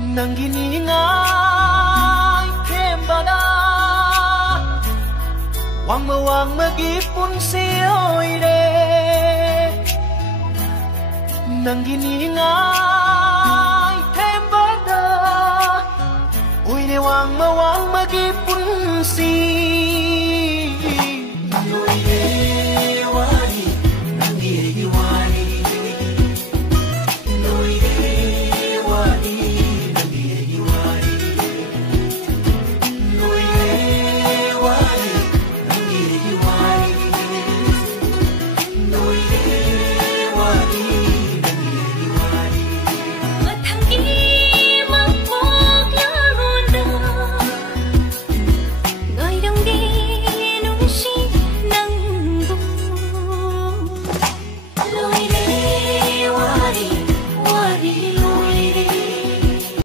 nang giningay kembada wang magipon siyo'y de nang giningay kembada uy ne wang magipon siyo'y